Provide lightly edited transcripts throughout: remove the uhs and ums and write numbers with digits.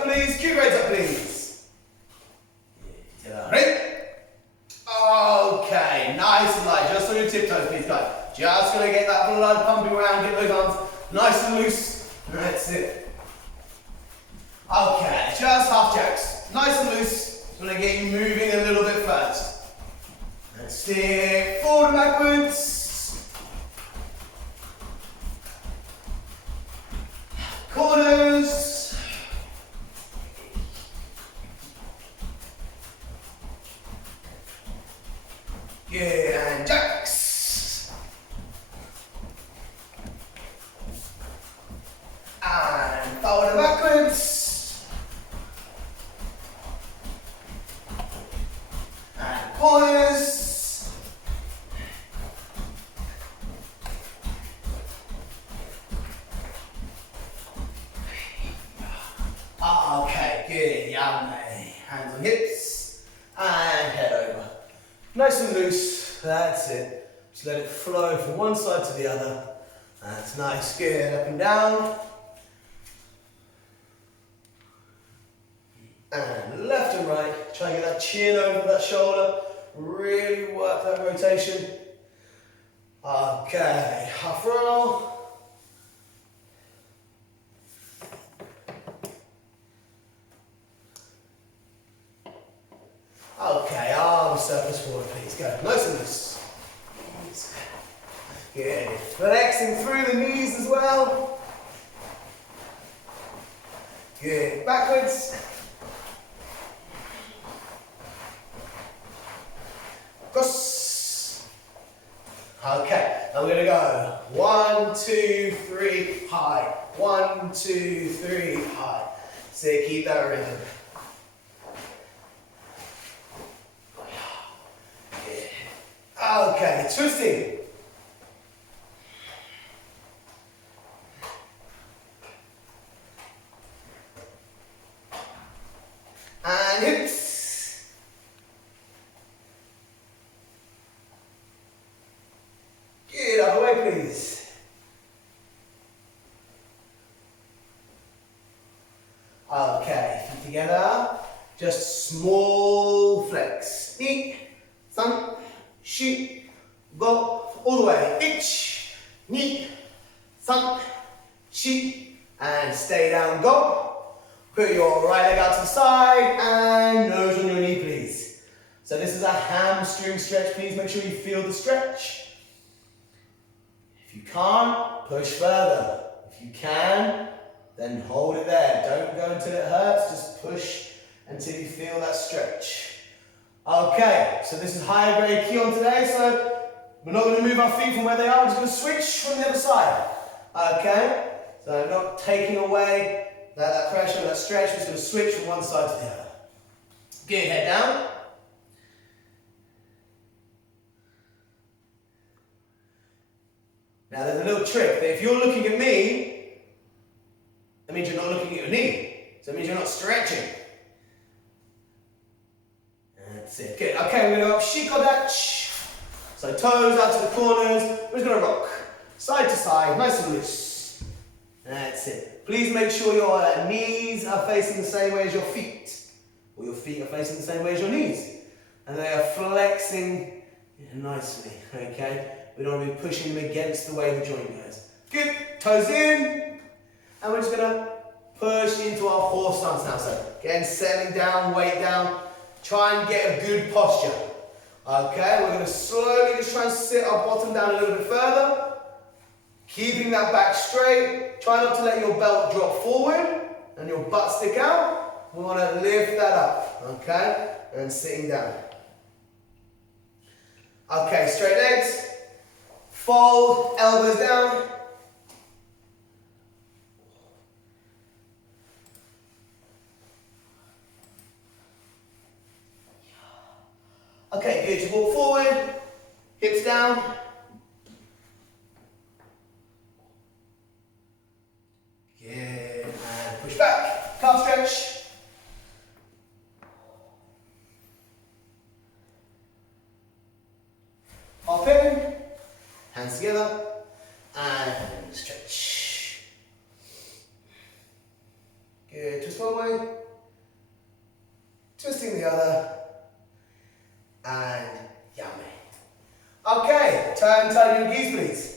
up please, cue grades up please. Ready? Okay, nice and light, just on your tiptoes please guys. Just gonna get that blood pumping around, get those arms nice and loose. That's it. Okay, just half jacks, nice and loose. I'm gonna get you moving a little bit first. That's it, forward and backwards. Corners. Yeah, and jacks. And forward and backwards. And corners. Okay, good, yummy. Hands on hips and head over. Nice and loose, that's it. Just let it flow from one side to the other. That's nice, good, up and down. And left and right, try and get that chin over that shoulder. Really work that rotation. Okay, half roll. Okay, arm circles forward, please. Go. Nice and loose. Good. Flexing through the knees as well. Good. Backwards. Cross. Okay, now we're going to go 1, 2, 3, high. 1, 2, 3, high. So keep that rhythm. Okay, twisting. And hips. Good, other way please. Okay, feet together. Just small flex. Eat, sun. Shi, go, all the way. Ich, ni, san, shi, and stay down, go. Put your right leg out to the side and nose on your knee, please. So this is a hamstring stretch, please make sure you feel the stretch. If you can't, push further. If you can, then hold it there. Don't go until it hurts, just push until you feel that stretch. Okay, so this is higher grade Kihon today, so we're not going to move our feet from where they are, we're just going to switch from the other side. Okay, so I'm not taking away that pressure, that stretch, we're just going to switch from one side to the other. Get your head down. Now there's a little trick, that if you're looking at me, that means you're not looking at your knee, so it means you're not stretching. That's it. Good. Okay, we're going to go up shikodach. So toes out to the corners. We're just going to rock side to side, nice and loose. That's it. Please make sure your knees are facing the same way as your feet. Or your feet are facing the same way as your knees. And they are flexing nicely. Okay? We don't want to be pushing them against the way the joint goes. Good. Toes in. And we're just going to push into our horse stance now. So again, settling down, weight down. Try and get a good posture. Okay, we're going to slowly just try and sit our bottom down a little bit further. Keeping that back straight. Try not to let your belt drop forward and your butt stick out. We want to lift that up. Okay, and sitting down. Okay, straight legs. Fold, elbows down. Okay, good. You walk forward, hips down. Good. And push back. Calf stretch. Hop in. Hands together. And stretch. Good. Twist one way. and yame. Okay, turn tidy geese, please.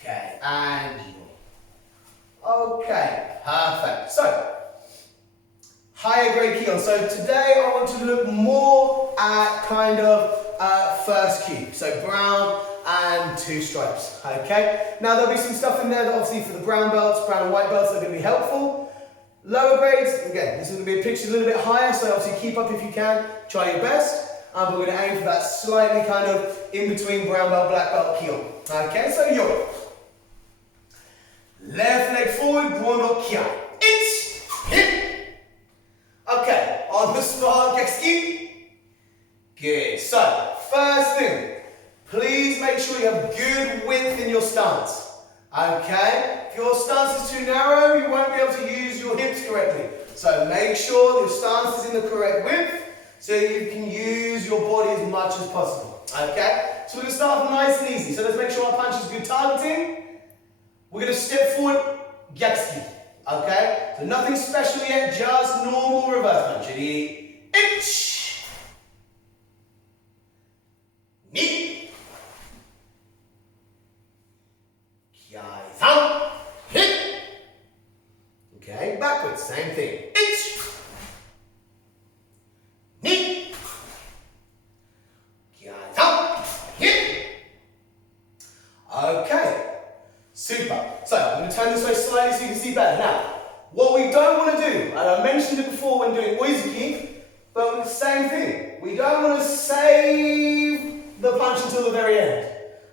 Okay, and okay, perfect. So, higher grade Kihon. So today I want to look more at kind of first kyu. So brown and 2 stripes. Okay. Now there'll be some stuff in there that obviously for the brown belts, brown and white belts, that are going to be helpful. Lower grades, again, this is going to be a picture a little bit higher, so obviously keep up if you can. Try your best. But we're going to aim for that slightly kind of in between brown belt, black belt Kihon. Okay. So yo. Left leg forward, Brondo Kia. It's hip. Okay, on the spot, Gekski. Good. So, first thing, please make sure you have good width in your stance. Okay? If your stance is too narrow, you won't be able to use your hips correctly. So make sure your stance is in the correct width so you can use your body as much as possible. Okay? So we're going to start nice and easy. So let's make sure our punch is good targeting. We're going to step forward, Gekski. Okay? So nothing special yet, just normal reverse punch. Ready? Ich. Ni. Kiai. San. Hit. Okay, backwards, same thing. Ich. Ni. Kiai. San. Hit. Okay. Super. So, I'm going to turn this way slightly so you can see better. Now, what we don't want to do, and I mentioned it before when doing oizuki, but the same thing. We don't want to save the punch until the very end.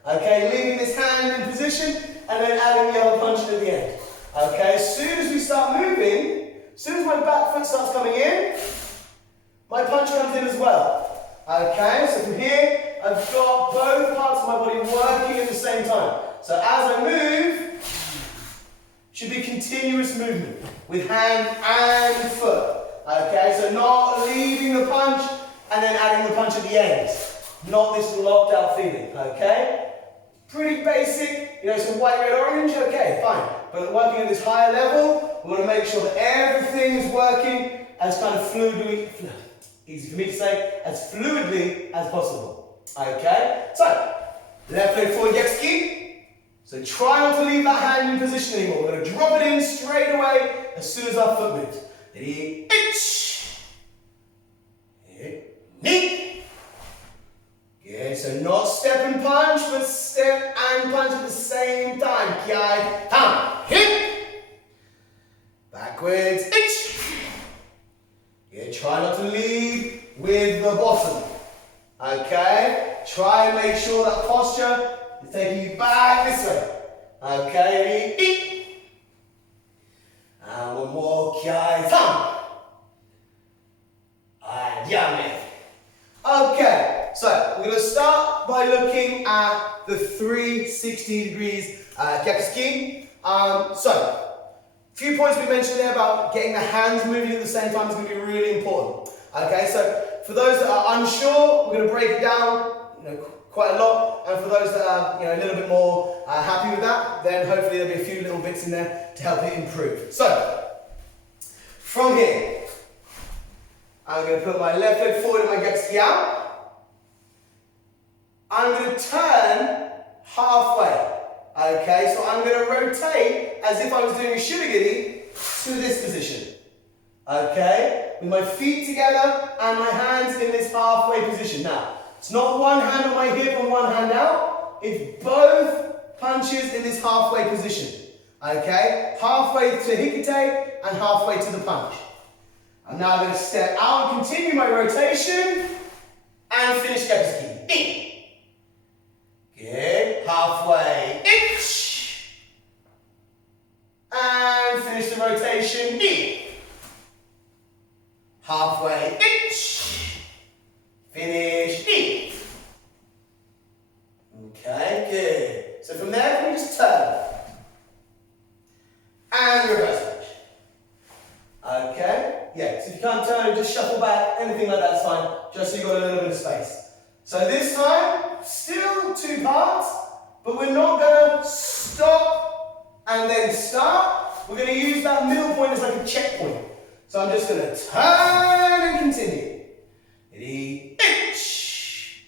Okay, leaving this hand in position and then adding the other punch at the end. Okay, as soon as we start moving, as soon as my back foot starts coming in, my punch comes in as well. Okay, so from here, I've got both parts of my body working at the same time. So as I move, should be continuous movement with hand and foot. Okay, so not leaving the punch and then adding the punch at the end. Not this locked out feeling, okay? Pretty basic, you know, some white, red, orange, okay, fine. But working at this higher level, we want to make sure that everything is working as kind of fluidly, easy for me to say, as fluidly as possible. Okay, so left leg forward, Gekski. So try not to leave that hand in position anymore. We're going to drop it in straight away as soon as our foot moves. Ready? Ich. Ni. Good. So not step and punch, but step and punch at the same time. Kiai, tam, hit. Backwards. Ich. Good. Try not to lead with the bottom. Okay. Try and make sure that posture is taking you back this way. Okay, ready? And one more, Kiai, tam. And yame. Okay, so we're going to start by looking at the 360 degrees Gekski. So, a few points we mentioned there about getting the hands moving at the same time is going to be really important. Okay, so for those that are unsure, we're going to break it down, quite a lot, and for those that are a little bit more happy with that, then hopefully there'll be a few little bits in there to help it improve. So, from here, I'm going to put my left leg forward and my Gekski out. I'm going to turn halfway. Okay, so I'm going to rotate as if I was doing a shirigiri to this position. Okay, with my feet together and my hands in this halfway position. Now, it's not one hand on my hip and one hand out. It's both punches in this halfway position. Okay? Halfway to hikite and halfway to the punch. I'm now going to step out and continue my rotation and finish Gekski. Good. Halfway. Ich. And finish the rotation. Halfway. Ich. Finish. Okay, good. So from there, we just turn. And reverse punch. Okay? Yeah, so if you can't turn, just shuffle back, anything like that's fine, just so you've got a little bit of space. So this time, still 2 parts, but we're not going to stop and then start. We're going to use that middle point as like a checkpoint. So I'm just going to turn and continue. Ready? Itch.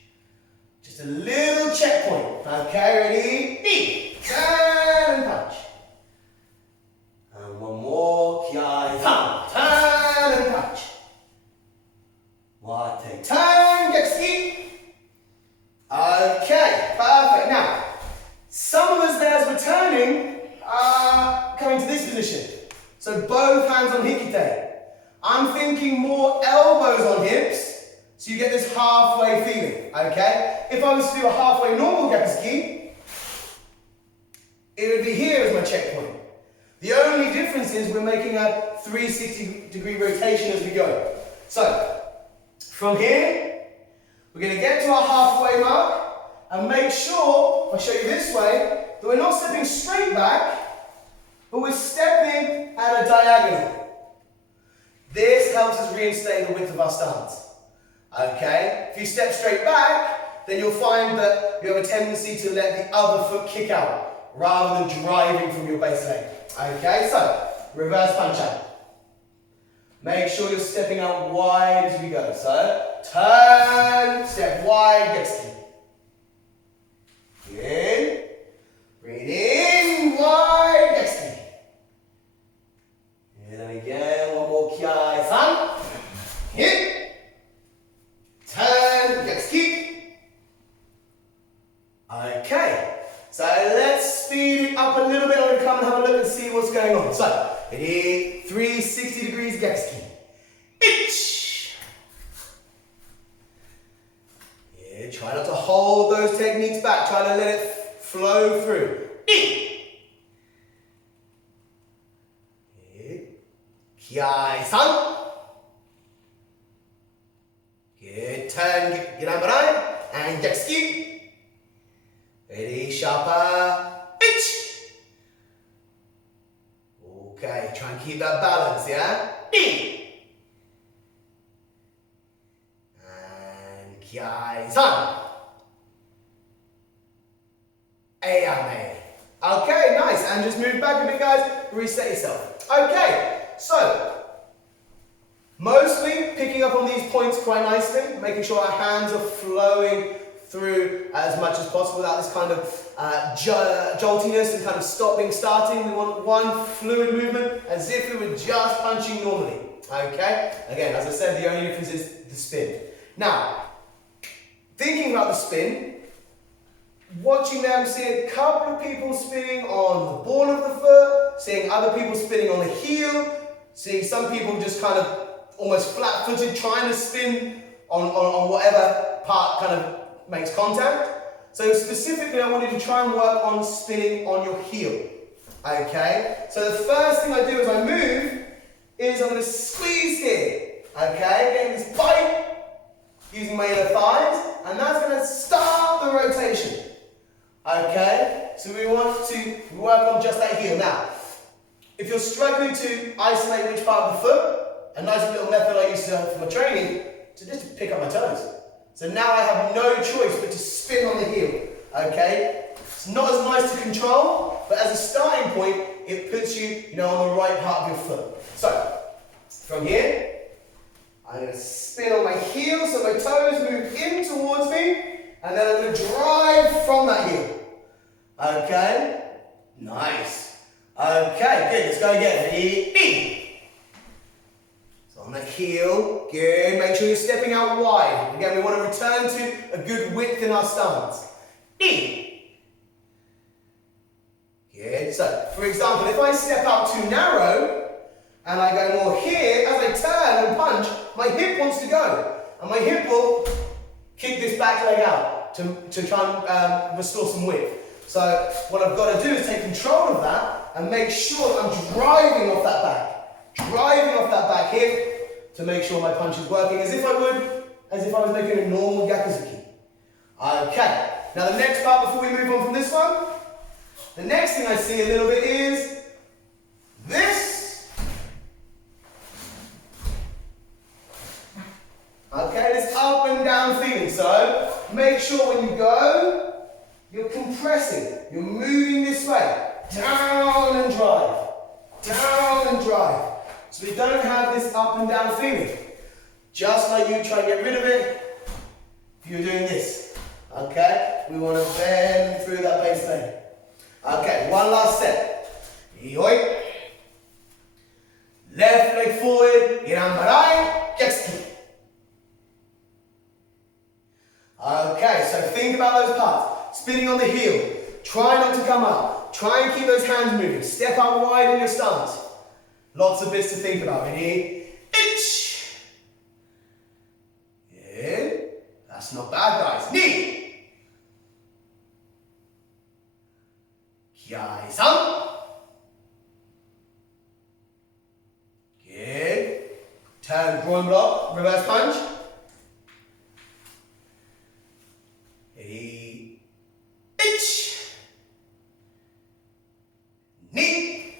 Just a little checkpoint. Okay, ready? Turn and punch. And one more. Kiai, turn and punch. Wate, turn, getsuki. Okay, perfect. Now, some of us there as we're turning are coming to this position. So both hands on hikite. I'm thinking more elbows on hips, so you get this halfway feeling, okay? If I was to do a halfway normal getsuki, it would be here as my checkpoint. The only difference is we're making a 360-degree rotation as we go. So, from here, we're going to get to our halfway mark and make sure, if I show you this way, that we're not stepping straight back, but we're stepping at a diagonal. This helps us reinstate the width of our stance. Okay? If you step straight back, then you'll find that you have a tendency to let the other foot kick out rather than driving from your base leg. Okay, so reverse punch out. Make sure you're stepping out wide as we go. So turn, step wide, getsuki. Good. Breathe in, wide, getsuki. And then again, one more kiai, san. Hit. Turn, getsuki. Okay, so let's speed it up a little bit. I'm going to come and have a look and see what's going on. So, ready, 360 degrees getsuki. Itch. Yeah, try not to hold those techniques back. Try to let it flow through. Kiai san. Good. Turn, girambarai, and getsuki. Ready, sharper. Itch. Okay, try and keep that balance, yeah? And kiai san. Ayame. Okay, nice. And just move back a bit, guys. Reset yourself. Okay, so mostly picking up on these points quite nicely, making sure our hands are flowing through as much as possible without this kind of joltiness and kind of stopping, starting. We want one fluid movement as if we were just punching normally. Okay? Again, as I said, the only difference is the spin. Now, thinking about the spin, watching them, see a couple of people spinning on the ball of the foot, seeing other people spinning on the heel, seeing some people just kind of almost flat-footed, trying to spin on whatever part kind of makes contact. So specifically, I wanted to try and work on spinning on your heel. Okay? So the first thing I do as I move is I'm going to squeeze here. Okay? Getting this bite using my inner thighs, and that's going to start the rotation. Okay? So we want to work on just that heel. Now, if you're struggling to isolate which part of the foot, a nice little method I used to for my training, to just to pick up my toes. So now I have no choice but to spin on the heel. Okay? It's not as nice to control, but as a starting point, it puts you, on the right part of your foot. So, from here, I'm going to spin on my heel so my toes move in towards me, and then I'm going to drive from that heel. Okay? Nice. Okay, good. Let's go again. Ready? So on the heel, good. Make sure you're stepping out wide. Again, we want to return to a good width in our stance. Good. So, for example, if I step out too narrow and I go more here, as I turn and punch, my hip wants to go, and my hip will kick this back leg out to try and restore some width. So what I've got to do is take control of that and make sure that I'm driving off that back hip to make sure my punch is working as if I was making a normal gyakuzuki. Okay, now the next part before we move on from this one, the next thing I see a little bit is this. Okay, this up and down feeling. So make sure when you go, you're compressing, you're moving this way. down and drive, down and drive. So we don't have this up and down feeling. Just like you try and get rid of it, if you're doing this. Okay? We want to bend through that base leg. Okay, one last set. Yoi. Left leg forward, irambarai, getsuki. Okay, so think about those parts. Spinning on the heel. Try not to come up. Try and keep those hands moving. Step out wide in your stance. Lots of bits to think about. Ready? Itch. Good. That's not bad, guys. Knee. Kiai-san. Good. Turn, groin block, reverse punch. Ready? Itch. Knee.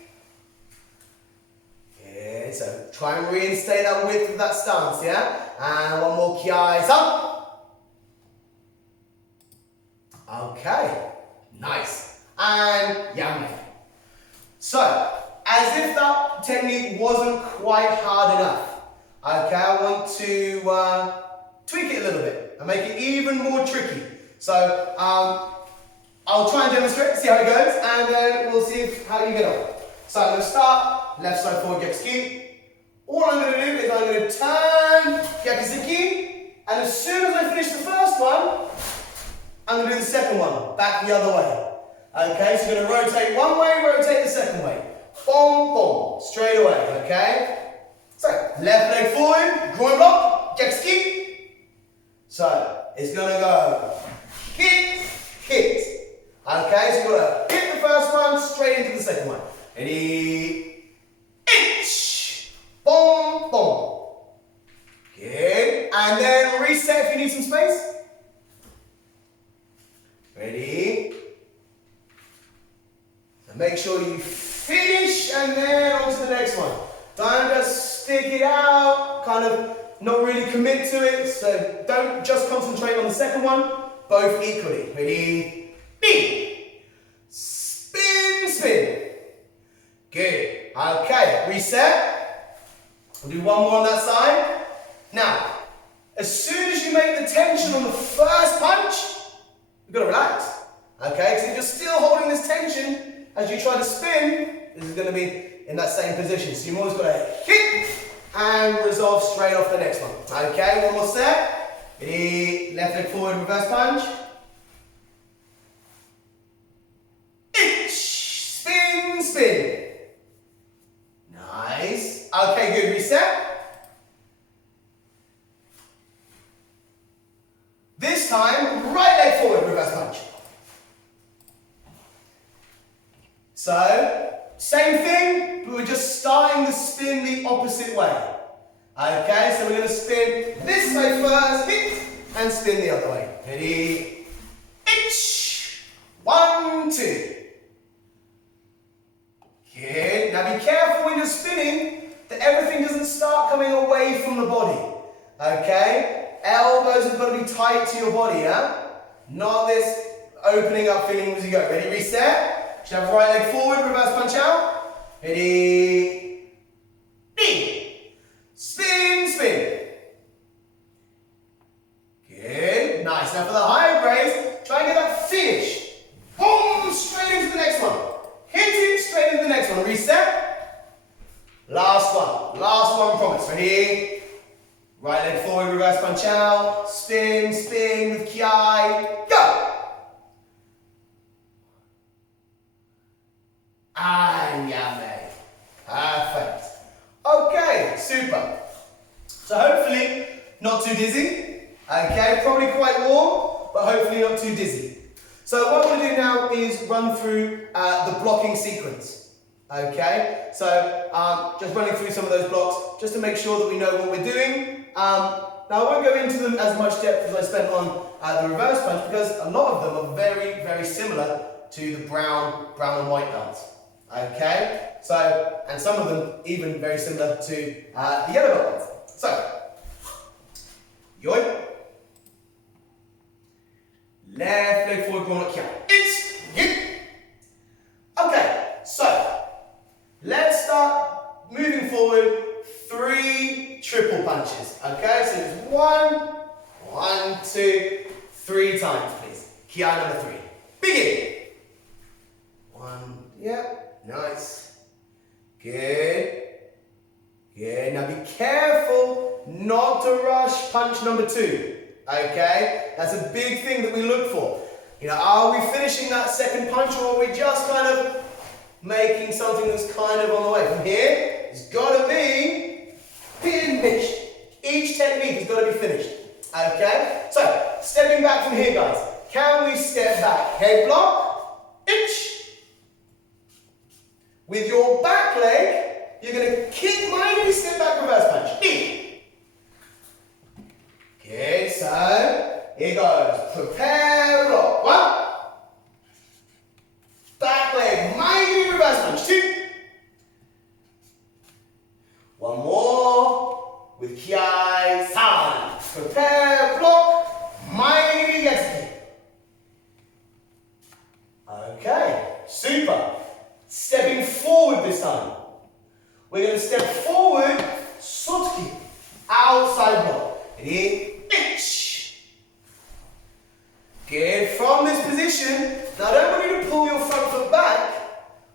Good. So try and reinstate that width of that stance, yeah? And one more kiai-san. Okay. Nice. And yame. So, as if that technique wasn't quite hard enough, okay, I want to tweak it a little bit and make it even more tricky. So, I'll try and demonstrate, see how it goes, and then we'll see how you get on. So, I'm going to start, left side forward, Gyakusuki. All I'm going to do is I'm going to turn Gyakusuki, and as soon as I finish the first one, I'm going to do the second one, back the other way. Okay, so you're going to rotate one way, rotate the second way. Boom, boom, straight away, okay? So, left leg forward, groin block, Gyakusuki. So, it's going to go hit, hit. Okay, so you're going to hit the first one, straight into the second one. Ready? Itch. Boom, boom. Good. And then reset if you need some space. Ready? So make sure you finish and then on to the next one. Don't just stick it out, kind of not really commit to it. So don't just concentrate on the second one, both equally. Ready? B. Spin, spin. Good. Okay, reset. We'll do one more on that side. Now, as soon as you make the tension on the first punch, you've got to relax. Okay, so if you're still holding this tension as you try to spin, this is going to be in that same position. So you've always got to hit and resolve straight off the next one. Okay, one more set. Ready? Left leg forward, reverse punch. Spin, spin. Nice. Okay, good. Reset. This time, right leg forward, reverse punch. So, same thing, but we're just starting the spin the opposite way. Okay, so we're going to spin this way first, hit, and spin the other way. Ready? Itch. 1, 2. Good. Now be careful when you're spinning that everything doesn't start coming away from the body. Okay? Elbows have got to be tight to your body, yeah? Not this opening up feeling as you go. Ready? Reset. Should have right leg forward, reverse punch out. Ready? B. Spin, spin. Good. Nice. Now for the higher grades, try and get that finish. Boom! Straight into the next one. Hit it straight into the next one. Reset. Last one. Last one, promise. Ready? Right leg forward, reverse punch out. Spin, spin with kiai. Go! And yame. Perfect. Okay, super. So hopefully not too dizzy. Okay, probably quite warm, but hopefully not too dizzy. So what I'm going to do now is run through the blocking sequence. Okay, so just running through some of those blocks just to make sure that we know what we're doing. Now I won't go into them as much depth as I spent on the reverse punch because a lot of them are very, very similar to the brown and white belts. Okay, so, and some of them even very similar to the yellow belt belts. So, yoi. Left leg forward, groin up, kiai. It's you. Okay, forward, 3 triple punches. Okay, so it's 1, 1, 2, 3 times, please. Kihon number 3. Begin. 1, yep, nice. Good. Good. Now be careful not to rush punch number 2. Okay, that's a big thing that we look for. You know, are we finishing that second punch, or are we just kind of making something that's kind of on the way? From here, it's got to be finished. Each technique has got to be finished. Okay, so stepping back from here, guys. Can we step back? Head block, itch. With your back leg, you're going to kick, mindedly step back, reverse punch. In. Good, so here goes. Prepare, block. 1. Back leg, mindedly reverse punch. 2. One more with kiai, 3. Prepare, block, mindedly execute. Okay, super. Stepping forward this time. We're going to step forward, sotsuki, outside block. Ready? Itch. Good. From this position, now I don't want you to pull your front foot back.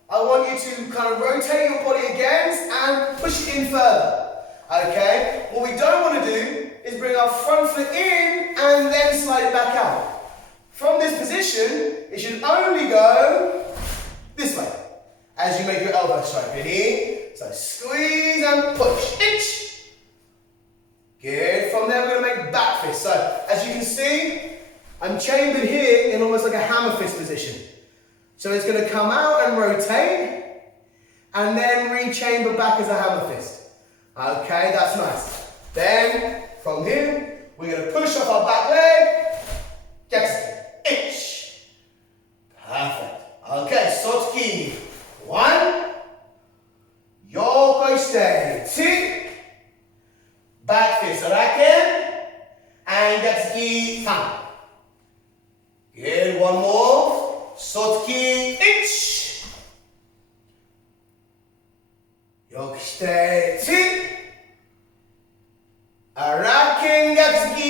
I want you to kind of rotate your body against and push it in further. Okay? What we don't want to do is bring our front foot in and then slide it back out. From this position, it should only go this way as you make your elbow strike. Ready? So squeeze and push. Itch. Good. From there, we're going to make back fist. So as you can see, I'm chambered here in almost like a hammer fist position. So it's going to come out and rotate, and then re-chamber back as a hammer fist. Okay, that's nice. Then, from here, we're going to push off our back leg, get itch. Perfect. Okay, sotsuki. 1, yoko shite, 2, back fist, raken, and getsuki, 3. Good, one more. Sotsuki, itch. Yokushite, 2. Araken, getsuki,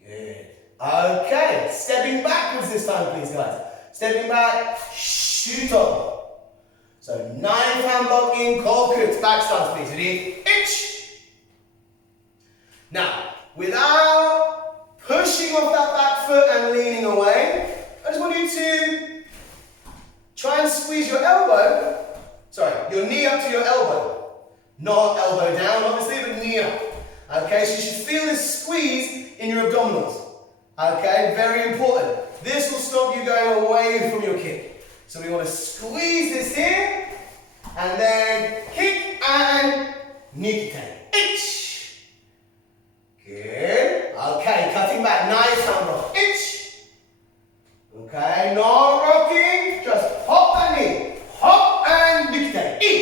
3. Good. Okay, stepping backwards this time, please, guys. Stepping back, shuto. So 9 pound block in, koku, back stance, please. Ready? Itch. Now, without pushing off that back foot and leaning away, I just want you to try and squeeze your elbow, your knee up to your elbow. Not elbow down, obviously, but knee up. Okay, so you should feel this squeeze in your abdominals. Okay, very important. This will stop you going away from your kick. So we want to squeeze this in, and then kick and nikite. Itch. Good. Okay, cutting back, nice hand rock. Itch. Okay, not rocking, just hop and knee. Hop and nikite. In.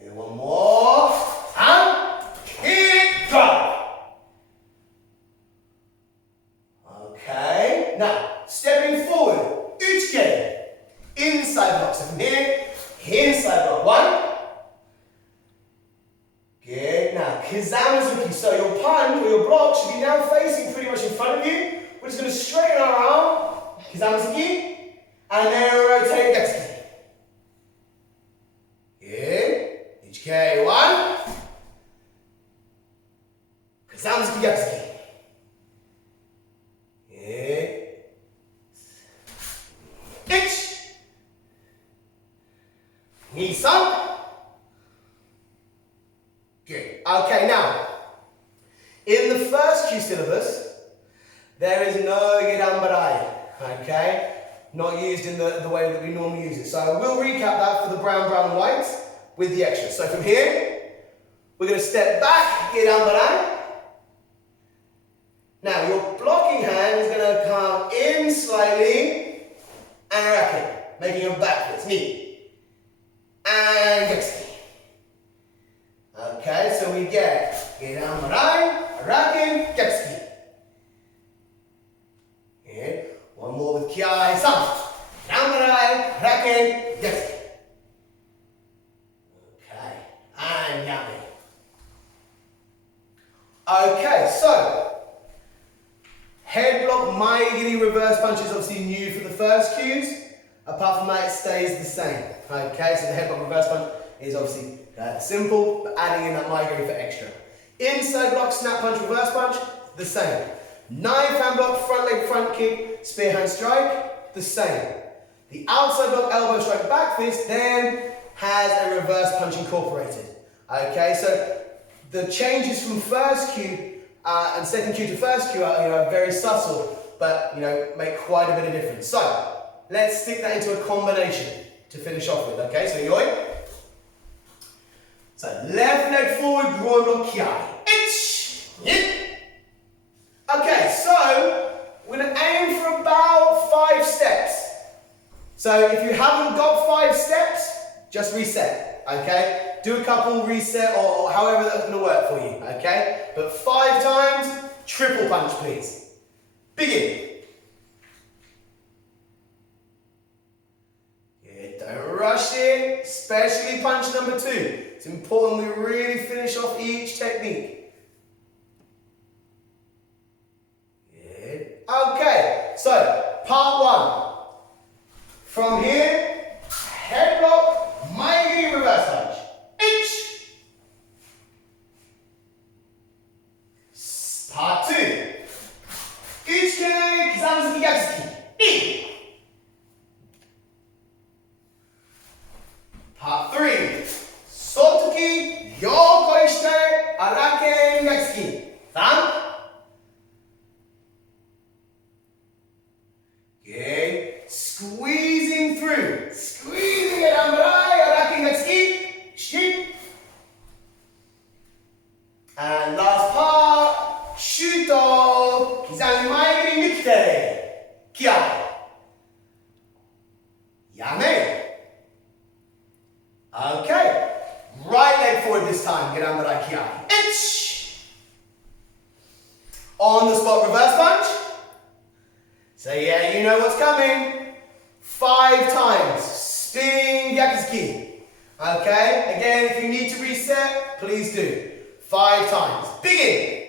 And one more. And kick, drop. Okay, now stepping forward. Uchike. Inside block. So from here, inside block. 1. Good. Now, Kizamazuki. So your punch or your block should be now facing pretty much in front of you. We're just going to straighten our arm. Kizamazuki. And then rotate Getsuki. Good. Uchike. 1. Kizamazuki Getsuki. Good. Itch. Knee sunk. Good. Okay, now, in the first Q syllabus, there is no Gedambarai, okay? Not used in the way that we normally use it. So we'll recap that for the brown, and white with the extras. So from here, we're going to step back, Gedambarai. Now, your blocking hand is going to come in slightly and racket, making a back fist, knee, and Getsuki. Okay, so we get Gedambarai, racket, Getsuki. One more with Kiai, 3. Gedambarai, racket, Getsuki. Okay, so head block Maigiri reverse punch is obviously new for the first cues. Apart from that, it stays the same. Okay, so the head block reverse punch is obviously simple, but adding in that Maigiri for extra. Inside block snap punch reverse punch, the same. Knife hand block front leg front kick spear hand strike, the same. The outside block elbow strike back fist then has a reverse punch incorporated. Okay, so the changes from first cue and second cue to first cue are very subtle, but make quite a bit of difference. So let's stick that into a combination to finish off with. Okay, so yoi. So left leg forward, groin block kiai. Okay, so we're going to aim for about 5 steps. So if you haven't got 5 steps, just reset. Okay, do a couple reset or however that's going to work for you. Okay, but 5 times, triple punch, please. Begin. Good. Don't rush in, especially punch number 2. It's important we really finish off each technique. Good. Okay, so part 1. From here, head block, Maigiri reverse punch. Part 2. Uchike kizamuzuki gyakusuki. Part 3. Sotoki yokoi shite arake gyakusuki. 3. Good. Squeezing through. Squeezing it ambarai arake gyakusuki. Shit. And last part. Shuto kizami maigiri nukite. Kiai. Yame. Okay. Right leg forward this time. Get under that kiai. On the spot reverse punch. So yeah, you know what's coming. 5 times. Spinning gyakusuki. Okay. Again, if you need to reset, please do. 5 times. Begin.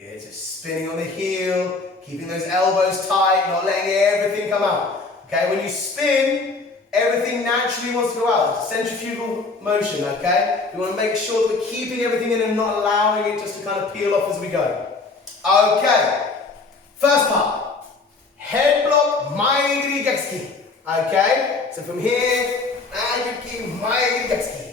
Yeah, just spinning on the heel, keeping those elbows tight, not letting everything come out. Okay, when you spin, everything naturally wants to go out. Centrifugal motion, okay? You want to make sure that we're keeping everything in and not allowing it just to kind of peel off as we go. Okay, first part. Head block, Maigiri gyakusuki. Okay, so from here, Maigiri gyakusuki.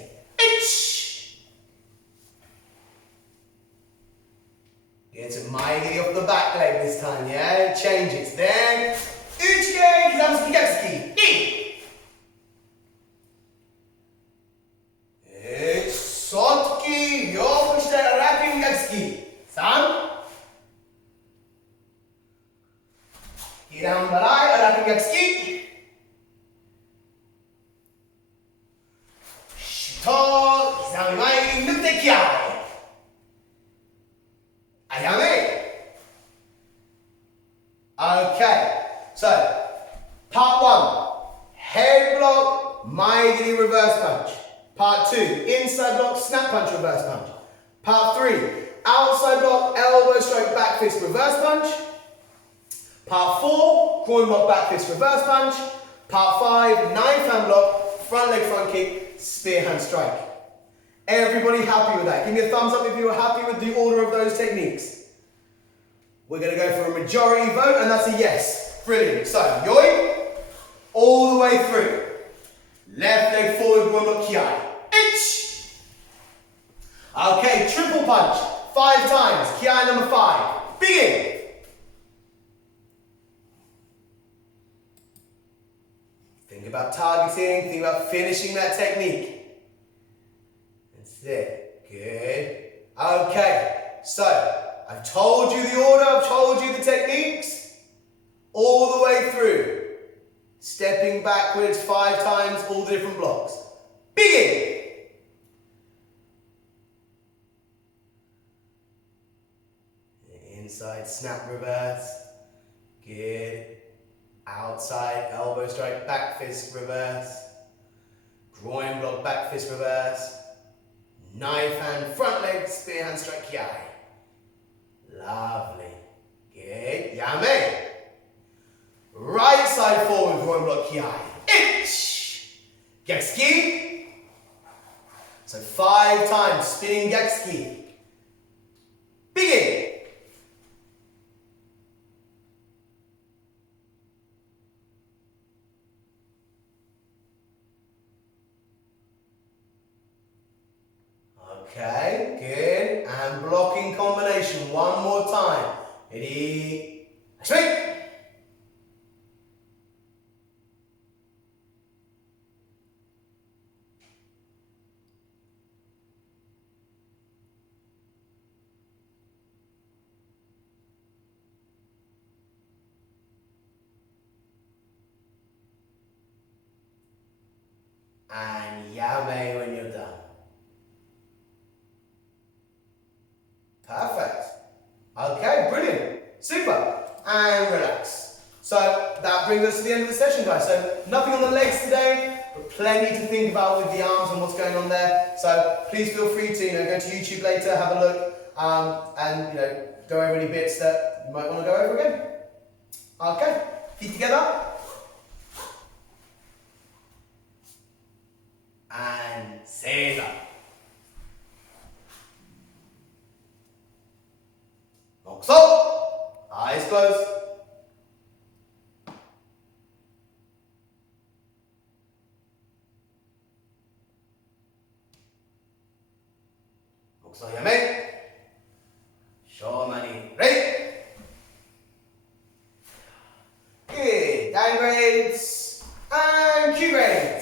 Get to Maigiri off the back leg this time, yeah? It changes. Then, Uchike kizamuzuki gyakusuki. Sotoki yokoi shite arake gyakusuki. 3. Hirambarai arake gyakusuki. Shuto kizami maigiri nukite kiai. Ayame. Okay, so part 1, head block, Maigiri reverse punch. Part 2, inside block, snap punch reverse punch. Part 3, outside block, elbow strike back fist reverse punch. Part 4, groin block back fist reverse punch. Part 5, knife hand block, front leg front kick, spear hand strike. Everybody happy with that? Give me a thumbs up if you are happy with the order of those techniques. We're going to go for a majority vote, and that's a yes. Brilliant. So, yoi, all the way through. Left leg forward, groin block kiai. Okay, triple punch. 5 times. Kiai number 5. Begin. Think about targeting. Think about finishing that technique. That's it. Good. Okay, so I've told you the order, I've told you the techniques, all the way through. Stepping backwards 5 times, all the different blocks. Begin! Inside snap reverse. Good. Outside elbow strike back fist reverse. Groin block back fist reverse. Knife hand, front leg, spear hand, strike kiai. Lovely. Good. Yame. Right side forward, groin block kiai. Ich. Geksuki. So 5 times, spinning Geksuki. Begin. Okay, good. And blocking combination. One more time. Ready? Swing. And yame when you're done. Perfect. Okay, brilliant. Super. And relax. So that brings us to the end of the session, guys. So nothing on the legs today, but plenty to think about with the arms and what's going on there. So please feel free to go to YouTube later, have a look, and go over any bits that you might want to go over again. Okay, feet together. And Sensei. So, eyes closed. So yame. Show money. Ready? Good. Down grades and Q grade.